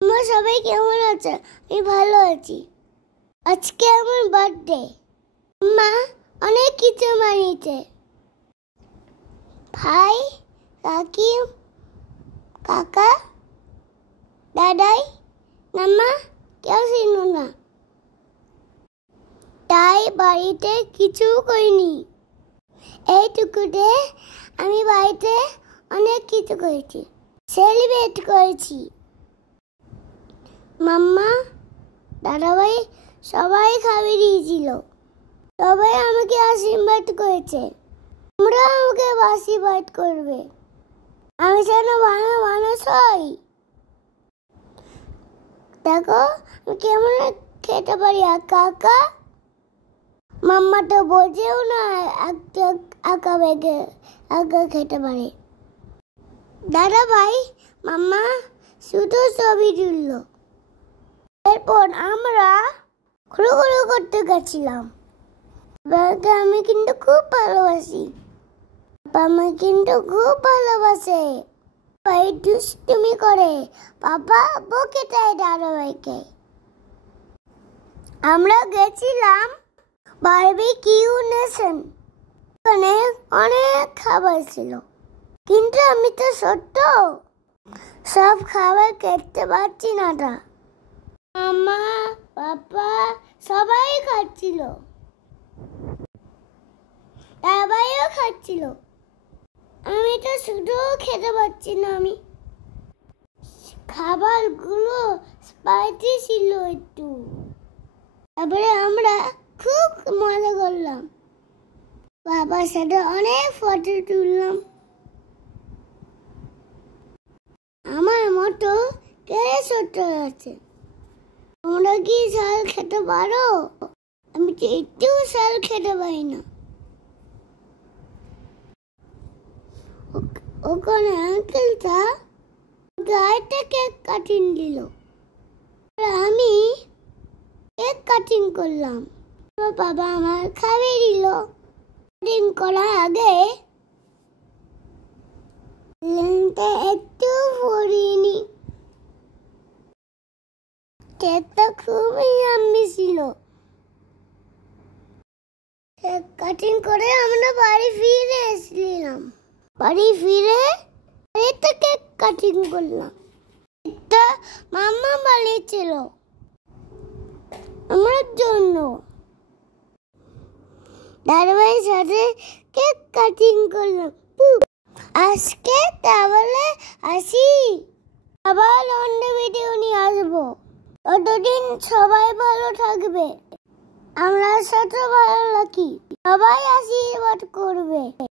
তোমরা সবাই কেমন আছো? আমি ভালো আছি। আজকে আমার বার্থডে। মা অনেক কিছু বানিয়েছে। ভাই, কাকি, কাকা, দাদাই, মামা কেউ ছিল না, তাই বাড়িতে কিছু করিনি। এইটুকুতে আমি বাড়িতে অনেক কিছু করেছি, সেলিব্রেট করেছি। মাম্মা, দাদাভাই সবাই খাবার দিয়েছিল। সবাই আমাকে আশীর্বাদ করেছে। তোমরা আমাকে আশীর্বাদ করবে। আমি যেন ভালো মানুষ হই। দেখো আমি কেমন খেতে পারি। আর কাকা, মাম্মা তো বোঝেও না একটা আঁকা বেগে আঁকা খেতে পারে। দাদা ভাই, মাম্মা শুধু ছবি তুললো। এরপর আমরা ঘুরু করতে গেছিলাম। বাবাকে আমি কিন্তু খুব ভালোবাসি। বাবা আমাকে কিন্তু খুব ভালোবাসে। ভাই দুষ্টুমি করে, বাবা বকে দেয় দাদাভাইকে। আমরা গেছিলাম বারবিকিউ নেশন। ওখানে অনেক খাবার ছিল, কিন্তু আমি তো ছোট্ট, সব খাবার খেতে পারছি না। মামা, পাপা সবাই খাচ্ছিল, দাদাভাইও খাচ্ছিল। আমি তো শুধু খেতে পারছি না। আমি খাবারগুলো স্পাইসি ছিল একটু। তারপরে আমরা খুব মজা করলাম। বাবার সাথে অনেক ফটো তুললাম। আমার মতো কে ছোট আছে? তোমরা কি শাল খেতে পারো? আমি তো একটু শাল খেতে পারি না। ওখানে আঙ্কেলটা গাড়িতে কেক কাটিং দিল। আমি কেক কাটিং করলাম। বাবা আমার খাইয়ে দিল। কাটিং করার আগে লেন্সটা একটু পরিনি। কেকটা খুবই ইয়াম্মি ছিল। কেক কাটিং করে আমরা বাড়ি ফিরে এসেছিলাম। বাড়ি ফিরে বাড়িতে কেক কাটিং করলাম। একটা মাম্মা বানিয়েছিল আমার জন্য। দাদাভাইয়ের সাথে কেক কাটিং করলাম। আজকে তাহলে আসি, আবার অন্য ভিডিও নিয়ে আসবো। ততদিন সবাই ভালো থাকবে। আমরা সাথে ভালো রাখি। সবাই আশীর্বাদ করবে।